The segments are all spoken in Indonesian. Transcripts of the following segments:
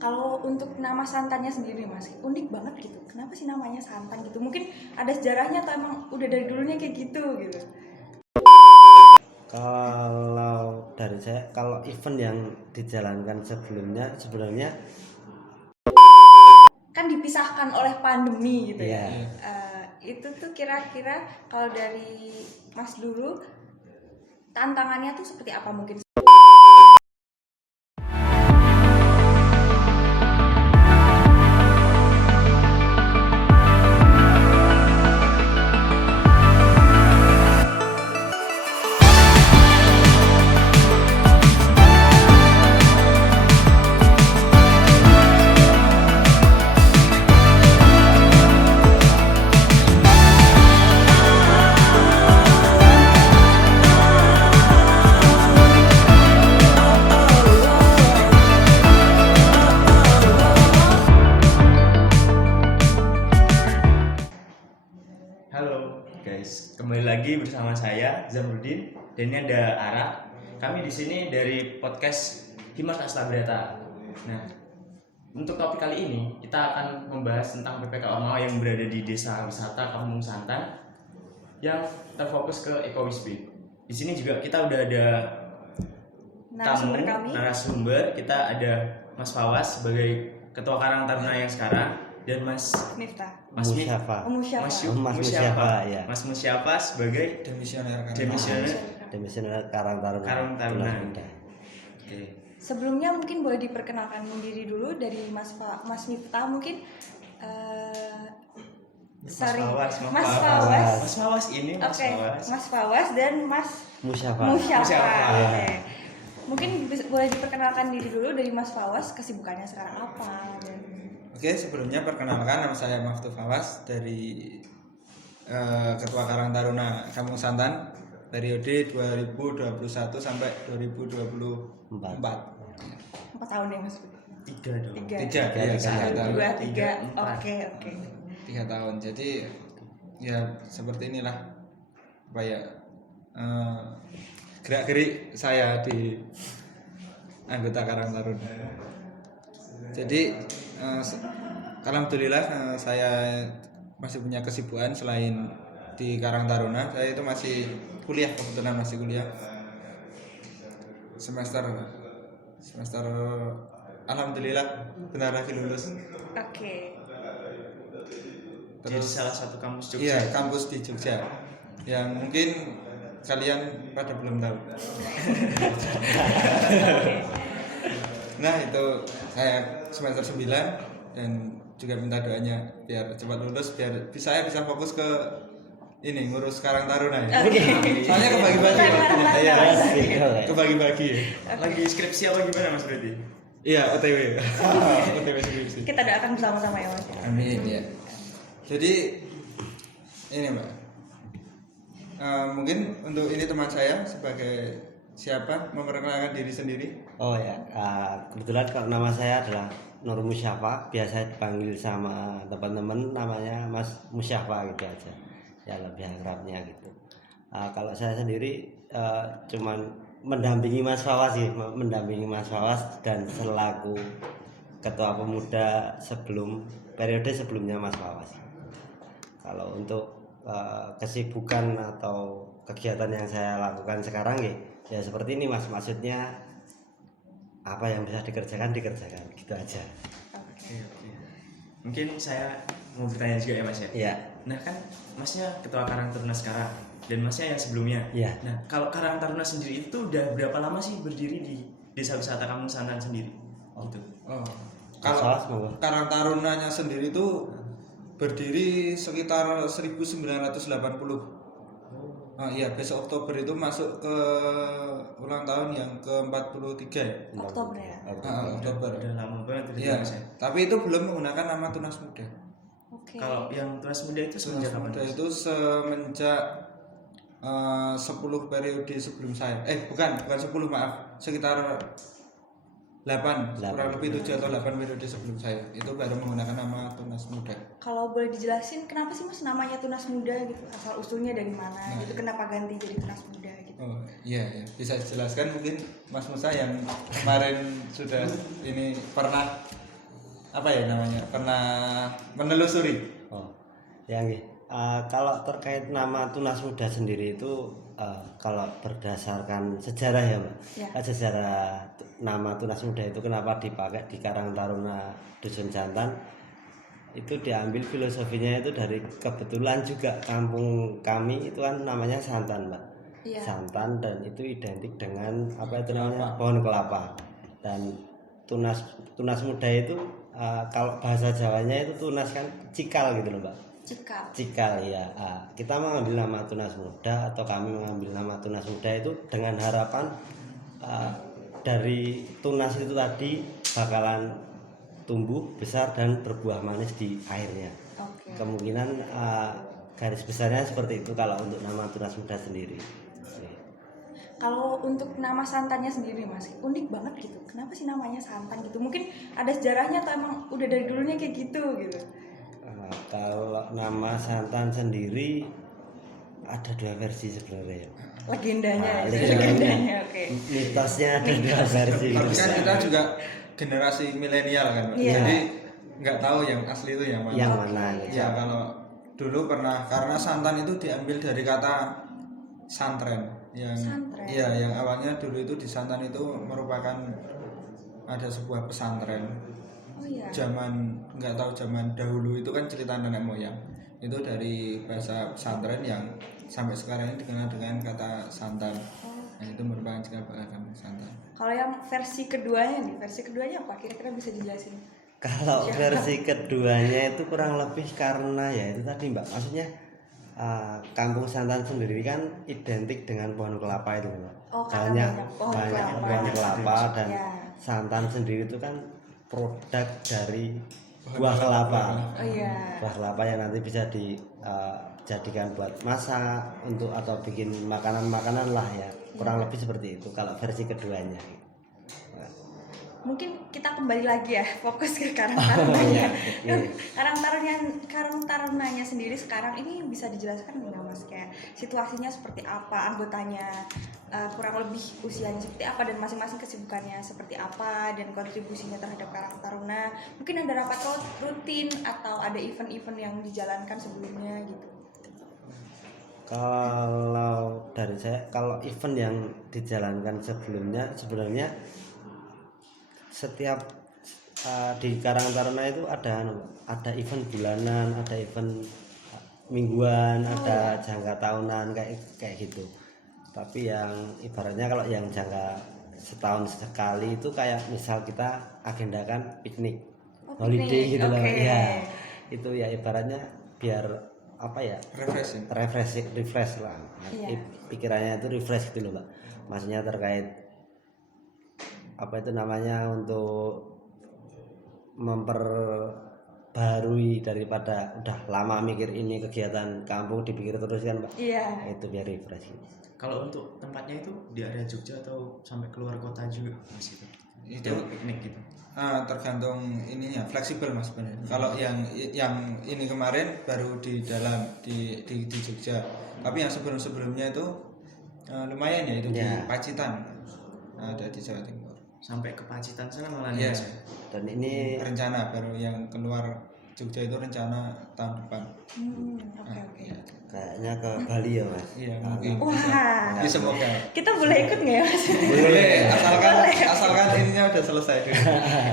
Kalau untuk nama santannya sendiri Mas, unik banget gitu. Kenapa sih namanya santan gitu? Mungkin ada sejarahnya atau emang udah dari dulunya kayak gitu gitu? Kalau dari saya, kalau event yang dijalankan sebelumnya sebenarnya Kan dipisahkan oleh pandemi gitu ya. Iya. Itu tuh kira-kira kalau dari Mas dulu tantangannya tuh seperti apa mungkin? Halo guys, kembali lagi bersama saya Zamrudin dan ini ada Ara. Kami di sini dari podcast Himas Astabrata. Nah, untuk topik kali ini kita akan membahas tentang PPK Ormawa yang berada di Desa Wisata Kampung Santan yang terfokus ke ekowisbi. Di sini juga kita udah ada narasumber. Kita ada Mas Fawas sebagai Ketua Karang Taruna yang sekarang dan Mas Musyafa. Ya. Mas Musyafa sebagai Demisioner Karang Taruna. Oke. Sebelumnya mungkin boleh diperkenalkan diri dulu dari Mas Miftah mungkin. Mas Fawas ini Mas Fawas. Mas Fawas dan Mas Musyafa. Oke. Mungkin boleh diperkenalkan diri dulu dari Mas Fawas, kesibukannya sekarang apa dan... Oke, sebelumnya perkenalkan, nama saya Maftu Fawas dari Ketua Karang Taruna Kampung Santan periode 2021 sampai 2024. 4 tahun ya Mas? 3 dong. 3. Oke. 3 tahun. Jadi ya seperti inilah apa ya gerak-gerik saya di anggota Karang Taruna. Jadi alhamdulillah saya masih punya kesibukan selain di Karang Taruna. Saya itu masih kuliah, kebetulan masih kuliah semester alhamdulillah benar lagi lulus. Oke. Terus salah satu kampus Jogja. Iya, kampus di Jogja yang mungkin kalian pada belum tahu. Nah, itu saya semester 9 dan juga minta doanya biar cepat lulus, biar saya bisa fokus ke ini ngurus Karang Taruna ya. Soalnya kebagi-bagi. Iya, kebagi-bagi. Lagi skripsi apa gimana Mas berarti? Iya, OTW. OTW skripsi. Kita doakan bersama-sama ya Mas. Amin ya. Jadi ini Mbak. Mungkin untuk ini teman saya sebagai siapa, memperkenalkan diri sendiri. Oh ya, kebetulan kalau nama saya adalah Nur Musyafa, biasa dipanggil sama teman-teman namanya Mas Musyafa gitu aja, ya lebih akrabnya gitu. Kalau saya sendiri cuman mendampingi Mas Fawas sih, dan selaku ketua pemuda periode sebelumnya Mas Fawas. Kalau untuk kesibukan atau kegiatan yang saya lakukan sekarang ya seperti ini Mas, maksudnya apa yang bisa dikerjakan gitu aja. Oke. Mungkin saya mau bertanya juga ya Mas ya. Iya. Nah kan Masnya Ketua Karang Taruna sekarang dan Masnya yang sebelumnya. Iya. Nah kalau Karang Taruna sendiri itu udah berapa lama sih berdiri di Desa Wisata Kampung Santan sendiri? Gitu. Kalau Karang Tarunanya sendiri itu berdiri sekitar 1980. Iya, besok Oktober itu masuk ke ulang tahun yang ke-43 ya. Oktober ya. Oktober. Udah lama banget itu Iya. Mas ya. Tapi itu belum menggunakan nama Tunas Muda. Oke. Kalau yang Tunas Muda itu semenjak kapan? Muda itu semenjak 10 periode sebelum saya. Bukan 10 maaf. Sekitar 8, kurang lebih 7 atau 8 periode sebelum saya itu baru menggunakan nama Tunas Muda. Kalau boleh dijelasin kenapa sih Mas namanya Tunas Muda gitu, asal usulnya dari mana gitu, kenapa ganti jadi Tunas Muda gitu? Oh iya, bisa dijelaskan mungkin Mas Musa yang kemarin sudah ini pernah apa ya namanya, pernah menelusuri. Oh, ya nggih. Kalau terkait nama Tunas Muda sendiri itu kalau berdasarkan sejarah ya, Mbak. Ya. Sejarah nama Tunas Muda itu kenapa dipakai di Karang Taruna Dusun Santan itu diambil filosofinya itu dari kebetulan juga kampung kami itu kan namanya Santan, Mbak. Iya. Santan, dan itu identik dengan apa itu namanya pohon kelapa. Dan tunas muda itu kalau bahasa Jawanya itu tunas kan cikal gitu loh, Mbak. Cikal ya. Kita mengambil nama Tunas Muda atau kami mengambil nama Tunas Muda itu dengan harapan dari tunas itu tadi bakalan tumbuh besar dan berbuah manis di airnya. Oke. Kemungkinan garis besarnya seperti itu kalau untuk nama Tunas Muda sendiri. Kalau untuk nama santannya sendiri Mas, unik banget gitu. Kenapa sih namanya santan gitu? Mungkin ada sejarahnya atau emang udah dari dulunya kayak gitu gitu? Kalau nama santan sendiri ada dua versi sebenarnya. Legendanya, Legendanya. oke. Mitosnya ada dua versi. Tapi kan kita juga generasi milenial kan, Mbak. Iya. Jadi nggak tahu yang asli itu yang mana. Yang mana? Ya kalau dulu pernah, karena santan itu diambil dari kata santren yang Santren. iya, yang awalnya dulu itu di Santan itu merupakan ada sebuah pesantren. Oh iya. Zaman nggak tahu zaman dahulu itu kan cerita nenek moyang. Itu dari bahasa pesantren yang sampai sekarang ini dikenal dengan kata santan. Nah, itu merupakan cikal bakal kampung Santan. Kalau yang versi keduanya nih, versi keduanya apa? Kira-kira bisa dijelasin? Kalau versi keduanya itu kurang lebih karena ya itu tadi, Mbak. Maksudnya kampung Santan sendiri kan identik dengan pohon kelapa itu, Mbak. Oh, karena banyak banyak pohon kelapa dan Ya. santan sendiri itu kan produk dari buah kelapa. Oh iya. Buah kelapa yang nanti bisa dijadikan buat masak untuk atau bikin makanan-makanan lah ya. Kurang lebih seperti itu kalau versi keduanya. Mungkin kita kembali lagi ya, fokus ke Karang Tarunanya. Iya. Karang Tarunanya sendiri sekarang ini bisa dijelaskan nggak Mas, kayak situasinya seperti apa, anggotanya kurang lebih usianya seperti apa, dan masing-masing kesibukannya seperti apa, dan kontribusinya terhadap Karang Taruna. Mungkin ada rapat rutin atau ada event-event yang dijalankan sebelumnya gitu. Kalau dari saya, kalau event yang dijalankan sebelumnya sebenarnya setiap di Karang Taruna itu ada event bulanan, ada event mingguan, ada jangka tahunan kayak gitu. Tapi yang ibaratnya kalau yang jangka setahun sekali itu kayak misal kita agendakan piknik, holiday gitu loh. Ya. Itu ya ibaratnya biar apa ya? refresh lah. Iya. Pikirannya itu refresh gitu loh, Mbak. Maksudnya terkait apa itu namanya, untuk memperbarui daripada udah lama mikir ini kegiatan kampung dipikir terus kan, Mbak. Iya. Itu biar refresh. Kalau untuk tempatnya itu di area Jogja atau sampai keluar kota juga Mas itu? Itu piknik gitu. Tergantung ininya, fleksibel Mas sebenarnya. Kalau yang ini kemarin baru di dalam di Jogja. Tapi yang sebelumnya itu lumayan ya, itu di Pacitan. Ada di Jawa Timur. Sampai ke Pacitan sana malah Iya. Dan ini Rencana baru yang keluar Jogja itu rencana tahun depan. Oke. kayaknya ke Bali ya, Mas. Iya, mungkin. Wah. Ini semoga. Kita boleh ikut nggak ya Mas? Boleh, asalkan ininya udah selesai dulu.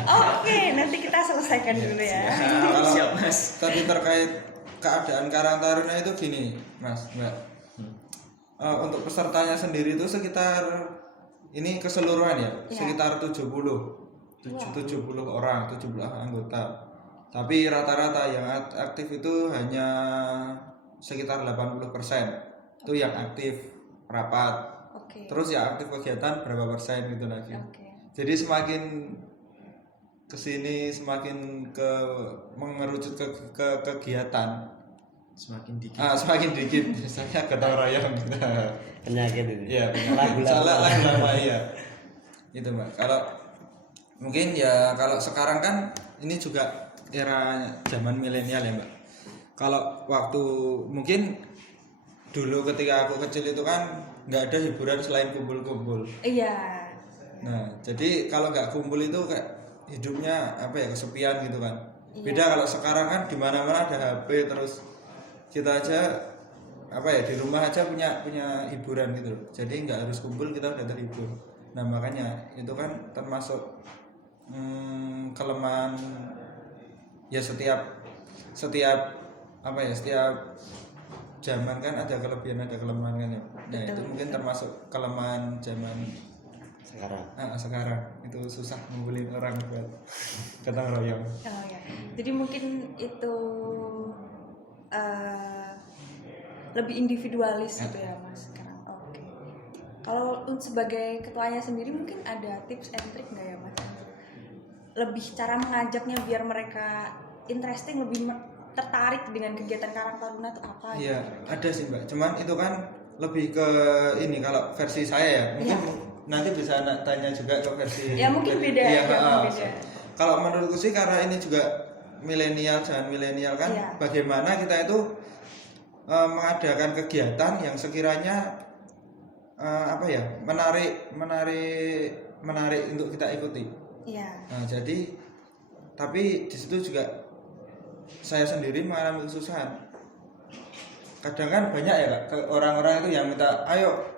Oke, nanti kita selesaikan dulu ya. Kalau Siap, Mas. tadi terkait keadaan Karang Taruna itu gini, Mas, Mbak. Untuk pesertanya sendiri itu sekitar ini keseluruhan ya, sekitar 70 orang, 70 anggota. Tapi rata-rata yang aktif itu hanya sekitar 80%. Itu yang aktif rapat. Oke. Terus yang aktif kegiatan berapa persen gitu lagi. Oke. Jadi semakin kesini semakin mengerucut ke kegiatan. Semakin dikit. Semakin dikit. Misalnya gotong royong kita. penyakit ini. Iya, Lagu salah lama ya. Itu Mbak. Kalau mungkin ya kalau sekarang kan ini juga era zaman milenial ya Mbak. Kalau waktu mungkin dulu ketika aku kecil itu kan nggak ada hiburan selain kumpul-kumpul. Iya. Nah, jadi kalau nggak kumpul itu kayak hidupnya apa ya, kesepian gitu kan. Iya. Beda kalau sekarang kan di mana-mana ada HP, terus kita aja apa ya, di rumah aja punya hiburan gitu loh. Jadi nggak harus kumpul kita udah terhibur. Nah makanya itu kan termasuk kelemahan ya, setiap apa ya, setiap zaman kan ada kelebihan ada kelemahan kan ya. Nah itu mungkin termasuk kelemahan zaman sekarang itu susah ngumpulin orang buat gotong royong. Oh ya. Jadi mungkin itu lebih individualis gitu ya Mas sekarang. Oke. Kalau sebagai ketuanya sendiri mungkin ada tips and trick nggak ya Mas? Lebih cara mengajaknya biar mereka interesting, lebih tertarik dengan kegiatan Karang Taruna itu apa? Iya, ada sih Mbak. Cuman itu kan lebih ke ini, kalau versi saya ya. Mungkin nanti bisa tanya juga ke versi. Ya mungkin beda. Iya, Beda. Kalau menurutku sih karena ini juga milenial, jangan milenial kan. Iya. Bagaimana kita itu mengadakan kegiatan yang sekiranya apa ya, menarik untuk kita ikuti. Iya. Nah, jadi tapi di situ juga saya sendiri mengalami kesusahan. Kadang kan banyak ya Kak, orang-orang itu yang minta ayo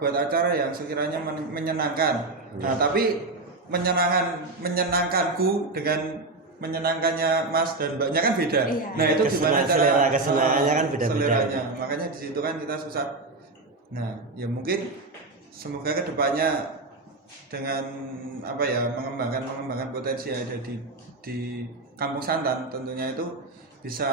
buat acara yang sekiranya menyenangkan. Nah, tapi menyenangkanku dengan menyenangkannya Mas dan Mbaknya kan beda. Iya. Nah, itu gimana cara kesenangannya kan beda-beda. seleranya. Makanya di situ kan kita susah. Nah, ya mungkin semoga kedepannya dengan apa ya, mengembangkan potensi yang ada di Kampung Santan, tentunya itu bisa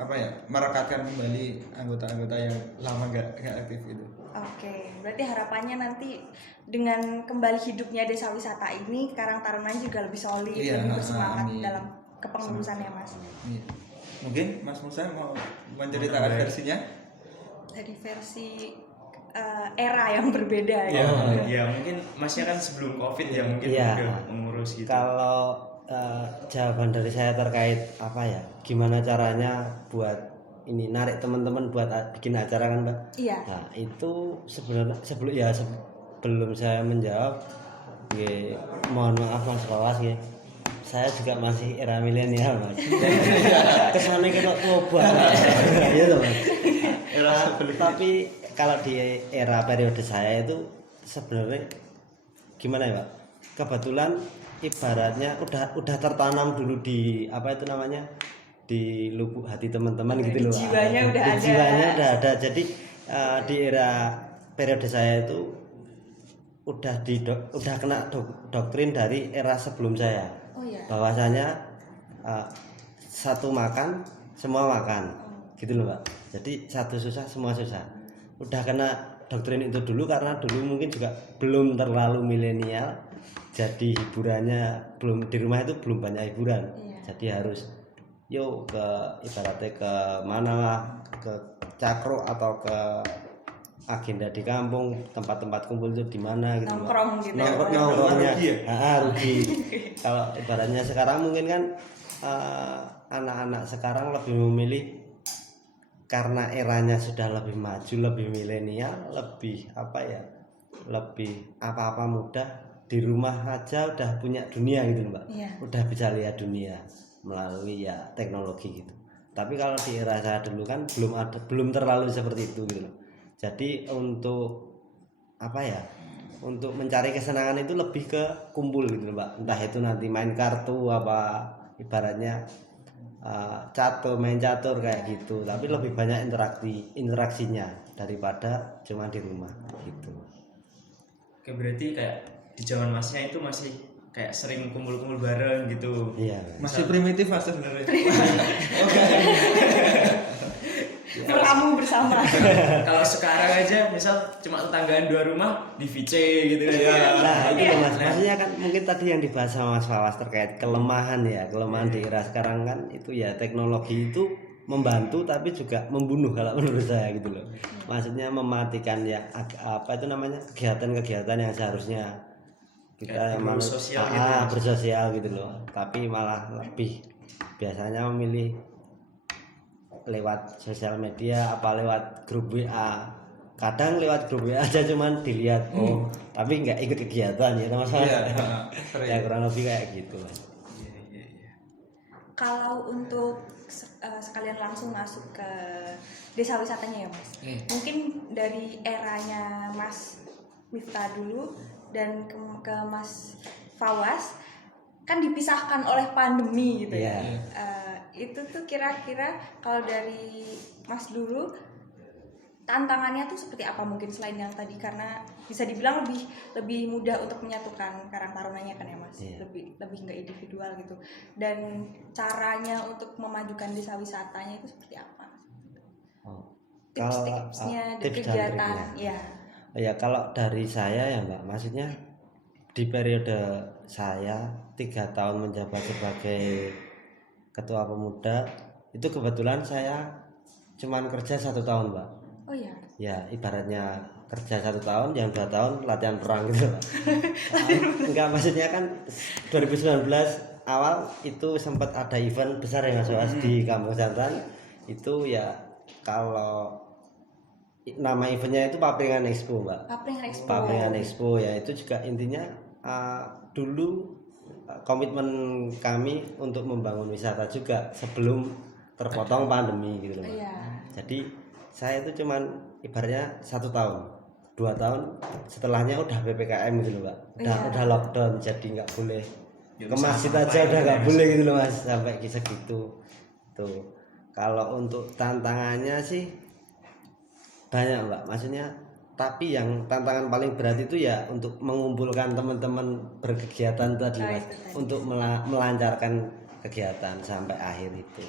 apa ya, merekatkan kembali anggota-anggota yang lama nggak aktif itu. Oke, berarti harapannya nanti dengan kembali hidupnya desa wisata ini, Karang Taruna juga lebih solid, Iya, lebih bersemangat amin. dalam kepengurusannya Mas. Iya. Mungkin Mas Musa mau menceritakan versinya? Dari versi era yang berbeda ya. Ya mungkin Masnya kan sebelum COVID ya mungkin Iya. udah mengurus gitu. Kalau jawaban dari saya terkait apa ya, gimana caranya buat ini narik teman-teman buat bikin acara kan Mbak. Iya. Nah itu sebelum saya menjawab, mohon maaf Mas Lawas ya, saya juga masih era milenial Mas. Kesannya kita coba gitu Mas. Tapi kalau di era periode saya itu sebenarnya gimana ya Pak, kebetulan ibaratnya udah tertanam dulu di apa itu namanya, di lubuk hati teman-teman gitu loh. Jiwanya udah ada. Jiwanya udah ada. Jadi di era periode saya itu udah kena doktrin dari era sebelum saya. Oh iya. Bahwasanya satu makan semua makan, gitu loh Pak. Jadi satu susah semua susah. Udah kena doktrin itu dulu karena dulu mungkin juga belum terlalu milenial. Jadi hiburannya belum, di rumah itu belum banyak hiburan. Iya. Jadi harus yuk ke ibaratnya ke mana lah, ke Cakro atau ke agenda di kampung, tempat-tempat kumpul itu di mana gitu. Nongkrong gitu. Nongkrongnya Rugi ya? rugi. Kalau ibaratnya sekarang mungkin kan anak-anak sekarang lebih memilih karena eranya sudah lebih maju, lebih milenial, lebih apa ya, lebih apa-apa mudah, di rumah aja udah punya dunia gitu Mbak. Iya. Udah bisa lihat dunia melalui ya teknologi gitu. Tapi kalau di era saya dulu kan belum terlalu seperti itu gitu loh. Jadi untuk apa ya, untuk mencari kesenangan itu lebih ke kumpul gitu loh Mbak. Entah itu nanti main kartu apa ibaratnya main catur kayak gitu. Tapi lebih banyak interaksinya daripada cuma di rumah gitu. Oke, berarti kayak di zaman Masnya itu masih kayak sering kumpul-kumpul bareng gitu. Iya. Masih primitif Mas sebenarnya. Berkamu bersama. Kalau sekarang aja misal cuma tetanggaan 2 rumah di VC gitu kan. Nah itu loh Mas, maksudnya kan mungkin tadi yang dibahas sama Mas Fawas terkait kelemahan di era sekarang kan itu ya, teknologi itu membantu tapi juga membunuh kalau menurut saya gitu loh. Maksudnya mematikan ya apa itu namanya, kegiatan-kegiatan yang seharusnya kita yang bersosial gitu ya. bersosial gitu loh, tapi malah lebih biasanya memilih lewat sosial media apa lewat grup WA. Kadang lewat grup WA aja cuman dilihat tapi nggak ikut kegiatan ya Mas. Iya, sering. Ya kurang lebih kayak gitu Mas. Iya. Kalau untuk sekalian langsung masuk ke desa wisatanya ya Mas. Mungkin dari eranya Mas Miftah dulu dan ke Mas Fawaz kan dipisahkan oleh pandemi gitu ya. Itu tuh kira-kira kalau dari Mas dulu tantangannya tuh seperti apa mungkin selain yang tadi, karena bisa dibilang lebih mudah untuk menyatukan Karang Tarunanya kan ya Mas. Lebih nggak individual gitu. Dan caranya untuk memajukan desa wisatanya itu seperti apa? Tips-tipsnya dan tips dan kegiatan triknya. ya. Ya kalau dari saya ya Mbak, maksudnya di periode saya 3 tahun menjabat sebagai ketua pemuda itu kebetulan saya cuman kerja 1 tahun Mbak. Oh ya. Ya ibaratnya kerja 1 tahun, yang 2 tahun latihan perang gitu Mbak. Enggak, maksudnya kan 2019 awal itu sempat ada event besar yang Mas di Kampung Santan itu ya, kalau nama eventnya itu Papringan Expo Mbak. Papringan Expo ya, itu juga intinya dulu komitmen kami untuk membangun wisata juga sebelum terpotong pandemi gitu loh Mbak. Jadi saya itu cuman ibaratnya 1 tahun, 2 tahun setelahnya udah PPKM gitu loh Mbak. Udah lockdown, jadi nggak boleh ke masjid aja udah nggak boleh gitu loh Mas, sampai segitu tuh. Kalau untuk tantangannya sih banyak Mbak, maksudnya tapi yang tantangan paling berat itu ya untuk mengumpulkan teman-teman berkegiatan tadi Mas, untuk melancarkan kegiatan sampai akhir itu.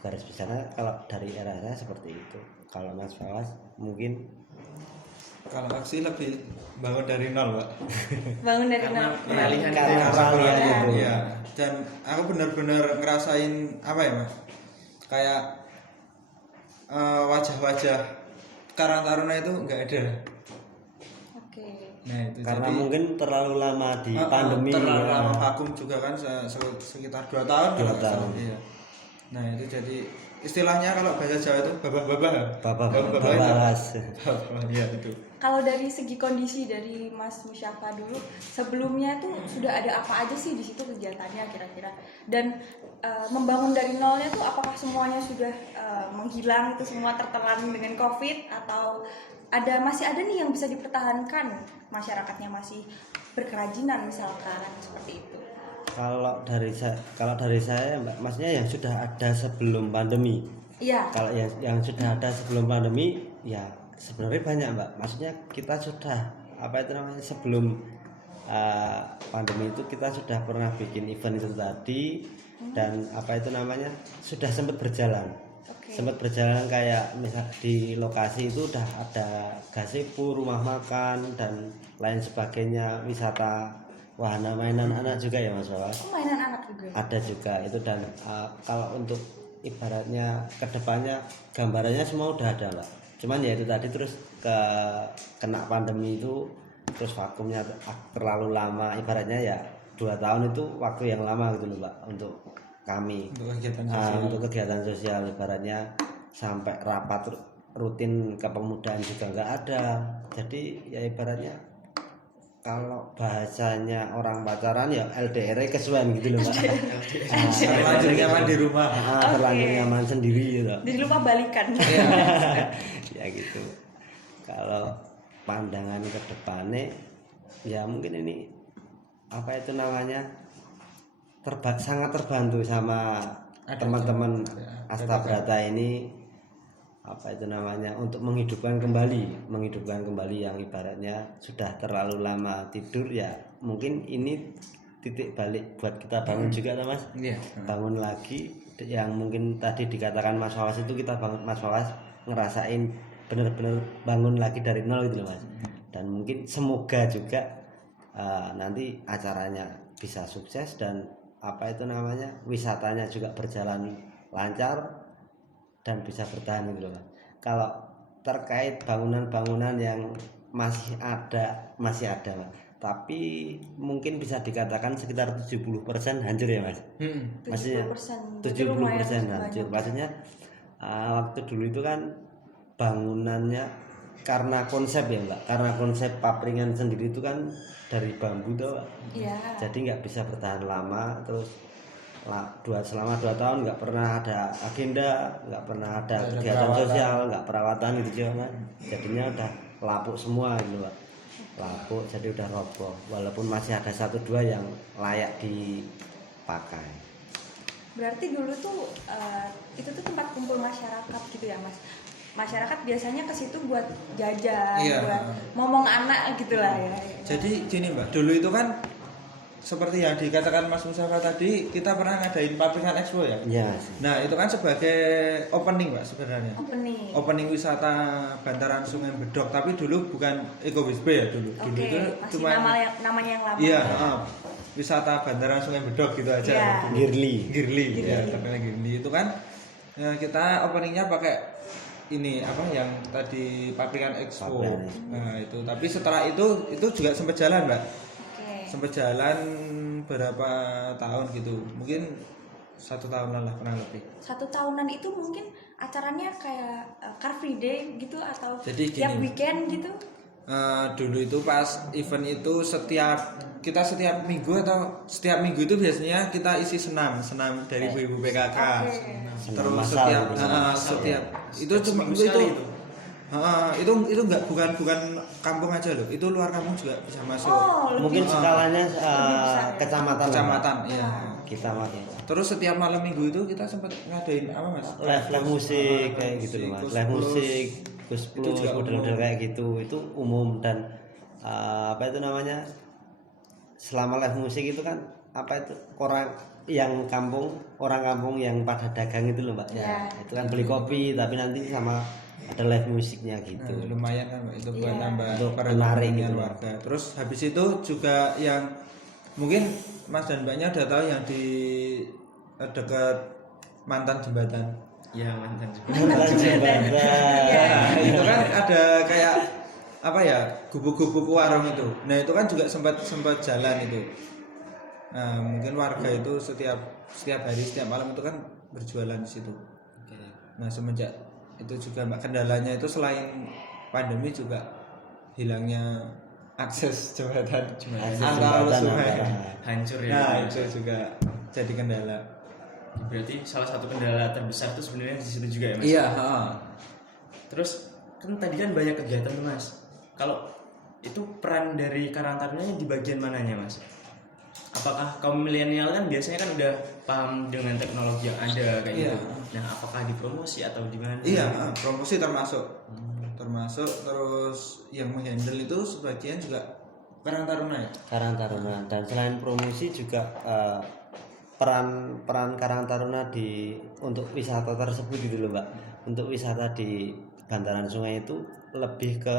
Garis besarnya kalau dari era saya seperti itu. Kalau Mas Fawaz mungkin Kalau aku sih lebih bangun dari nol, Pak. Bangun dari nol. Peralihan itu. Iya. Dan aku benar-benar ngerasain apa ya, Mas? Kayak wajah-wajah Karang Taruna itu nggak ada. Oke. Nah itu karena jadi, mungkin terlalu lama di pandemi terlalu ya. lama vakum juga kan sekitar 2 tahun. 2 kalau nggak tahun. salah. Iya. Nah itu jadi istilahnya kalau bahasa Jawa itu babah-babah. Babaras. Iya itu. Kalau dari segi kondisi dari Mas Musyafa dulu, sebelumnya tuh sudah ada apa aja sih di situ kegiatannya kira-kira? Dan membangun dari nolnya tuh apakah semuanya sudah menghilang, itu semua tertelan dengan COVID, atau masih ada nih yang bisa dipertahankan, masyarakatnya masih berkerajinan misalkan seperti itu? Kalau dari saya Mbak, maksudnya yang sudah ada sebelum pandemi. Iya. Kalau yang sudah ada sebelum pandemi ya sebenarnya banyak Mbak. Maksudnya kita sudah sebelum pandemi itu kita sudah pernah bikin event itu tadi, dan sudah sempat berjalan. Sempat berjalan kayak misal di lokasi itu udah ada gazebo, rumah makan dan lain sebagainya, wisata wahana mainan anak juga ya Mas Wawas. Mainan anak juga. Ada juga itu, dan kalau untuk ibaratnya kedepannya gambarannya semua udah ada Mbak. Cuman ya itu tadi terus kena pandemi itu, terus vakumnya terlalu lama, ibaratnya ya 2 tahun itu waktu yang lama gitu loh Mbak untuk kami, untuk kegiatan sosial ibaratnya sampai rapat rutin kepemudaan juga nggak ada. Jadi ya ibaratnya kalau bahasanya orang pacaran ya LDR kesuwen gitu loh Mbak. Terlanjur nyaman di rumah. Terlanjur nyaman sendiri gitu. Jadi lupa balikan. Ya gitu. Kalau pandangan ke depannya ya mungkin ini sangat terbantu sama teman-teman Astabrata ini untuk menghidupkan kembali yang ibaratnya sudah terlalu lama tidur. Ya mungkin ini titik balik buat kita bangun juga Mas. Bangun lagi, yang mungkin tadi dikatakan Mas Wawas itu kita bangun, Mas Wawas ngerasain benar-benar bangun lagi dari nol gitu loh Mas. Dan mungkin semoga juga nanti acaranya bisa sukses dan wisatanya juga berjalan lancar dan bisa bertahan gitu loh. Kalau terkait bangunan-bangunan yang masih ada Mas, tapi mungkin bisa dikatakan sekitar 70% hancur ya Mas. Maksudnya 70% hancur. Maksudnya waktu dulu itu kan bangunannya karena konsep ya Mbak, karena konsep papringan sendiri itu kan dari bambu tuh Mbak. Iya. Jadi nggak bisa bertahan lama, terus selama 2 tahun nggak pernah ada agenda, nggak pernah ada Nggak ada kegiatan perawatan. sosial, nggak perawatan gitu kan. Jadinya udah lapuk semua gitu Mbak. Lapuk jadi udah roboh, walaupun masih ada 1-2 yang layak dipakai. Berarti dulu tuh itu tuh tempat kumpul masyarakat gitu ya Mas. Masyarakat biasanya ke situ buat jajan, Iya. buat ngomong anak gitu lah ya. Jadi gini Mbak, dulu itu kan seperti yang dikatakan Mas Mustafa tadi, kita pernah ngadain Papringan Expo ya. Iya sih. Nah itu kan sebagai opening Mbak sebenarnya. Opening. Wisata bantaran Sungai Bedok, tapi dulu bukan Eco Wisbe ya dulu. Dulu Oke, itu masih cuma namanya yang lama. iya, wisata bantaran Sungai Bedok gitu aja. Iya. Girly. Girly, ya terkenal Girly itu kan kita openingnya pakai ini apa yang tadi Papringan Expo. Papringan Expo. Nah itu, tapi setelah itu juga sempat jalan Mbak. Oke. Sempat jalan berapa tahun gitu, mungkin 1 tahunan lah kurang lebih. 1 tahunan itu mungkin acaranya kayak Car Free Day gitu atau Jadi tiap gini. weekend gitu? Dulu itu pas event itu setiap minggu atau setiap minggu itu biasanya kita isi senam dari ibu-ibu PKK. Oke. Senam Terus massal setiap gitu. setiap itu cuma seminggu itu sekali itu. itu nggak bukan kampung aja loh, itu luar kampung juga bisa masuk. Oh, Mungkin lebih skalanya besar ya? kecamatan. Kecamatan, Mbak. iya. Kita pakai Terus setiap malam minggu itu kita sempat ngadain apa Mas? live musik kayak gitu loh Mas. Gus Live Plus. musik, Gus Itu Plus, juga model-model umum. kayak gitu itu umum. Dan apa itu namanya, selama live musik itu kan apa itu orang kampung yang pada dagang itu loh Mbak ya. Iya. Itu kan beli kopi tapi nanti sama ada live musiknya gitu. Nah, lumayan kan Mbak, itu buat Iya. nambah Untuk perekonomian menarik gitu. warga. Terus habis itu juga yang mungkin Mas dan Mbaknya udah tahu yang di dekat mantan jembatan. Ya mantan juga. Jembatan. Nah, itu kan ada kayak apa ya, gubuk-gubuk warung itu. Nah itu kan juga sempat jalan itu. Nah mungkin warga itu setiap hari setiap malam itu kan berjualan di situ. Nah semenjak itu juga Mbak, kendalanya itu selain pandemi juga hilangnya akses jembatan Akses antar jembatan sungai. antara- Hancur ya. Nah itu juga jadi kendala. Berarti salah satu kendala terbesar itu sebenarnya di situ juga ya Mas. Iya. Terus kan tadi kan banyak kegiatan tuh Mas. Kalau itu peran dari Karang Tarunanya di bagian mananya Mas? Apakah kaum milenial kan biasanya kan udah paham dengan teknologi yang ada kayak Iya. gitu. Nah, apakah dipromosi atau di mana? Iya, promosi termasuk. Terus yang menghandle itu sebagian juga Karang Taruna ya. Karang Taruna. Dan selain promosi juga peran Karang Taruna untuk wisata tersebut gitu loh Mbak. Untuk wisata di bantaran sungai itu lebih ke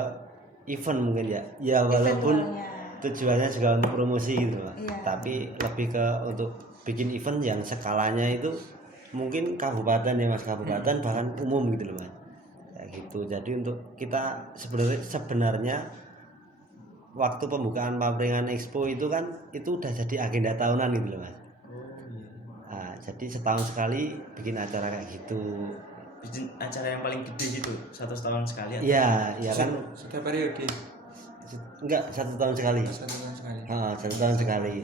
event mungkin ya. Ya walaupun Eventualnya. tujuannya juga untuk promosi gitu Mbak. Iya. Tapi lebih ke untuk bikin event yang skalanya itu mungkin kabupaten ya Mas, kabupaten bahkan umum gitu loh Mas. Ya gitu. Jadi untuk kita sebenarnya waktu pembukaan Papringan Expo itu kan itu udah jadi agenda tahunan gitu loh Mas. Nah, jadi setahun sekali bikin acara kayak gitu. Bikin acara yang paling gede gitu, 1 tahun sekali atau Iya, iya kan. Sudah periode Enggak, 1 tahun sekali. 1 tahun sekali. 1 tahun sekali.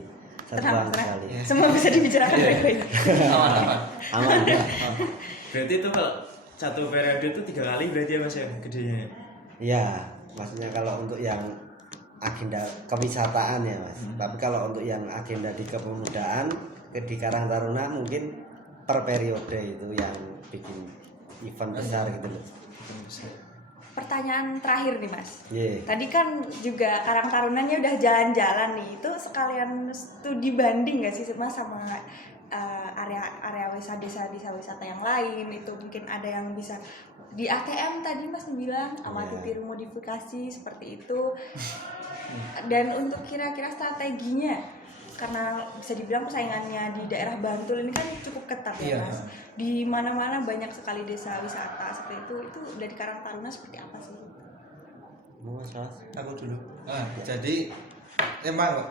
1 Tenang, tahun tenang. sekali. Semua bisa dibicarakan baik-baik. Aman. Aman ya. Berarti itu kalau satu periode itu 3 kali berarti ya Mas ya gedenya. Iya, maksudnya kalau untuk yang agenda kewisataan ya Mas. Tapi kalau untuk yang agenda di kepemudaan di Karang Taruna mungkin per periode itu yang bikin event besar gitu loh. Pertanyaan terakhir nih Mas. Iya. Tadi kan juga Karang Tarunanya udah jalan-jalan nih. Itu sekalian studi banding gak sih Mas sama area desa-wisata yang lain? Itu mungkin ada yang bisa di ATM tadi Mas bilang amati Iya. tiru modifikasi seperti itu. Dan untuk kira-kira strateginya, karena bisa dibilang persaingannya di daerah Bantul ini kan cukup ketat ya Iya. Mas. Di mana-mana banyak sekali desa wisata seperti itu dari Karang Taruna seperti apa sih? Mau Mas Ras? Aku dulu. Jadi emang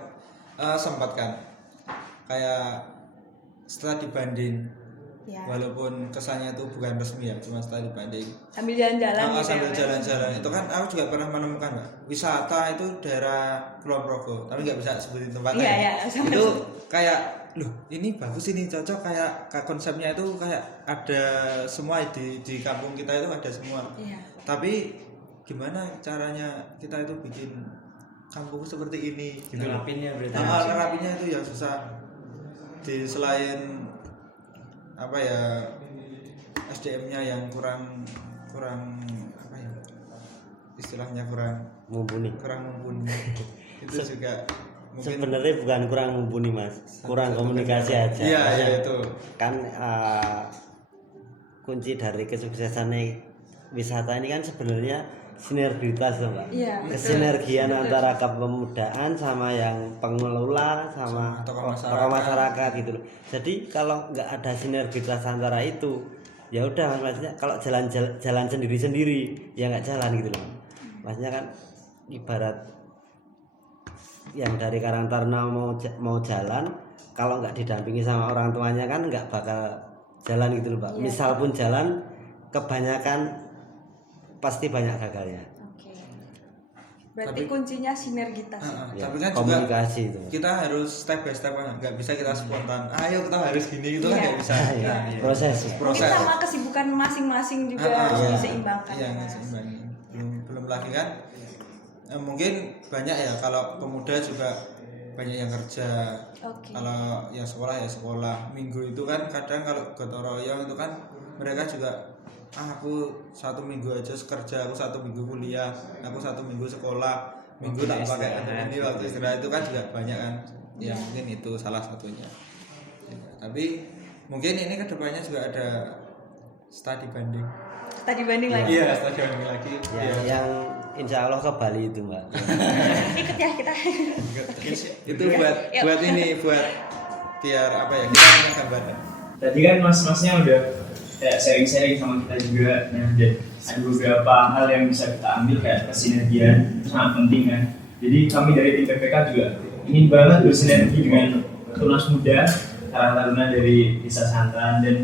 sempat kan kayak setelah dibanding Ya. walaupun kesannya itu bukan resmi ya, cuma studi banding. Sambil jalan-jalan gitu Sambil ya, Mas? jalan-jalan itu kan aku juga pernah menemukan Mbak, wisata itu daerah Kulon Progo, tapi nggak bisa sebutin tempatnya. Iya, sama. Itu kayak loh ini bagus, ini cocok, kayak konsepnya itu kayak ada semua di kampung kita itu ada semua. Iya. Tapi gimana caranya kita itu bikin kampung seperti ini gitu. Nerapinnya berarti. Nerapinnya itu yang susah. Selain apa ya, SDM-nya yang kurang apa ya, istilahnya kurang mumpuni. itu juga mungkin Sebenarnya bukan kurang mumpuni Mas, kurang komunikasi aja. iya Maksudnya itu kan kunci dari kesuksesan wisata ini kan sebenarnya sinergitas loh Mbak. Iya, betul. Kesinergian Betul. antara kepemudaan sama yang pengelola sama Sama tokoh tokoh masyarakat gitu loh. Jadi kalau nggak ada sinergitas antara itu, ya udah maksudnya kalau jalan sendiri ya nggak jalan gitu loh. Maksudnya kan ibarat yang dari Karang Taruna mau jalan, kalau nggak didampingi sama orang tuanya kan nggak bakal jalan gitu loh Pak. Iya. Misal pun jalan, kebanyakan pasti banyak gagalnya. Oke. Berarti Tapi- kuncinya sinergitas. Ya, tapi kan juga komunikasi itu. kita harus step by step, nggak bisa kita spontan ayo kita harus gini gitu kan Iya. nggak bisa. Iya, Nah, proses. Mungkin sama kesibukan masing-masing juga harus iya. diseimbangkan. Iya, ya, nggak Mas? seimbang. Belum lagi kan mungkin banyak ya, kalau pemuda juga banyak yang kerja. Oke. Kalau yang sekolah ya sekolah. Minggu itu kan kadang kalau gotong royong itu kan mereka juga aku 1 minggu aja kerja, aku 1 minggu kuliah, aku 1 minggu sekolah, minggu tak pakai ini waktu istirahat, itu kan juga banyak kan. Ya mungkin itu salah satunya. Ya, tapi mungkin ini kedepannya juga ada studi banding. Tadi banding lagi. Iya, studi banding lagi. Ya, Iya. yang insya Allah ke Bali itu Mbak. Ikut ya kita. Itu buat Yuk. buat ini, buat biar apa ya, kita punya gambaran. Tadi kan mas-masnya udah kayak sharing-sharing sama kita juga. Nah, dan ada beberapa hal yang bisa kita ambil kayak kesinergian, itu sangat penting kan. Jadi kami dari tim PPK juga ingin banget bersinergi dengan Tunas Muda Karang Taruna dari Desa Santan, dan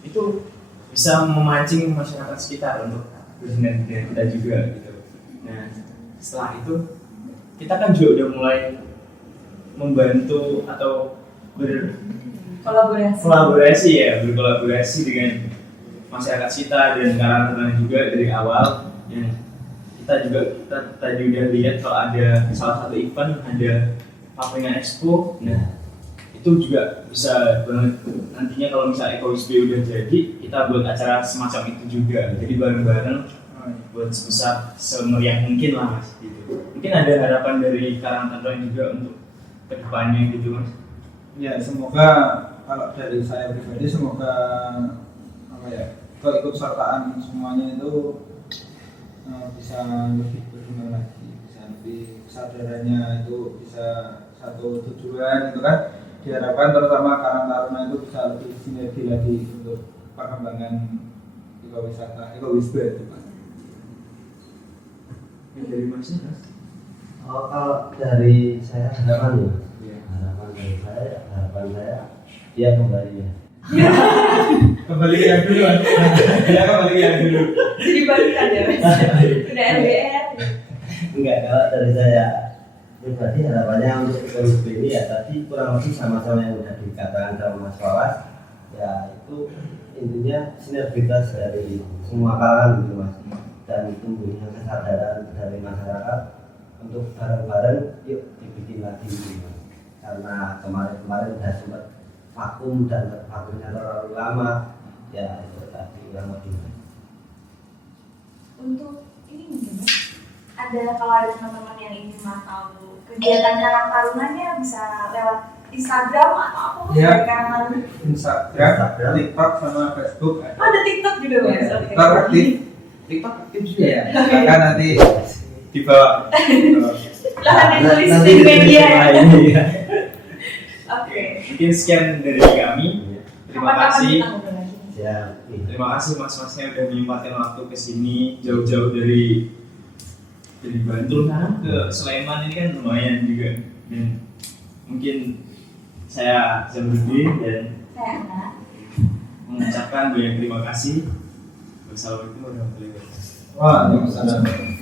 itu bisa memancing masyarakat sekitar untuk bersinergi dengan kita juga gitu. Nah, setelah itu kita kan juga udah mulai membantu atau berkolaborasi dengan masyarakat sekitar dan Karang Taruna juga dari awal. Yang kita tadi udah lihat kalau ada salah satu event ada Papringan Expo. Nah, itu juga bisa banget nantinya kalau misalnya EkoWisB udah jadi, kita buat acara semacam itu juga. Jadi bareng-bareng buat sebesar semeriah mungkin lah Mas gitu. Mungkin ada harapan dari Karang Taruna juga untuk kedepannya gitu Mas. Ya, semoga kalau dari saya pribadi semoga apa ya, keikutsertaan semuanya itu bisa lebih berguna lagi, bisa lebih kesadarannya itu bisa satu tujuan itu kan, diharapkan terutama Karang Taruna itu bisa lebih sinergi lagi untuk perkembangan ekowisata, ekowisata itu Pak. Dari Mas. Oh, kalau dari saya harapan ya, harapan saya dia kembali ya. Kembali ke yang dulu kan? Ya, kembali ke yang dulu. Jadi balikan ya, Mas. Udah LDR. Enggak, kalau dari saya pribadi harapannya untuk EkoWisB ini ya tadi kurang lebih sama-sama yang udah dikatakan sama Mas Wawas. Ya itu intinya sinergitas dari semua kalangan gitu Mas, dan tumbuhnya kesadaran dari masyarakat untuk bareng-bareng yuk dibikin lagi gitu Mas. Karena kemarin udah sempat vakum dan vakumnya terlalu lama, ya itu tadi yang lebih. Untuk ini mungkin ya, ada kalau ada teman-teman yang ingin tahu kegiatan Karang Tarunanya bisa lewat Instagram atau apa Mas? Iya. Dari Karang Taruna? Instagram, TikTok sama Facebook Oh, ada TikTok juga Mas. Oke. TikTok aktif. TikTok aktif juga ya. Kan nanti dibawa. Lah ada tulis Nanti di media ya. ini ya. Oke. Mungkin sekian dari kami. Terima Kapan-kapan kasih. kita ngobrol lagi. Ya, Terima kasih mas-masnya udah menyempatkan waktu ke sini jauh-jauh dari Bantul sana ke Sleman, ini kan lumayan juga. Dan mungkin saya Zamrudin dan Saya Ana. mengucapkan banyak terima kasih. Wassalamualaikum warahmatullahi wabarakatuh. Waalaikumsalam.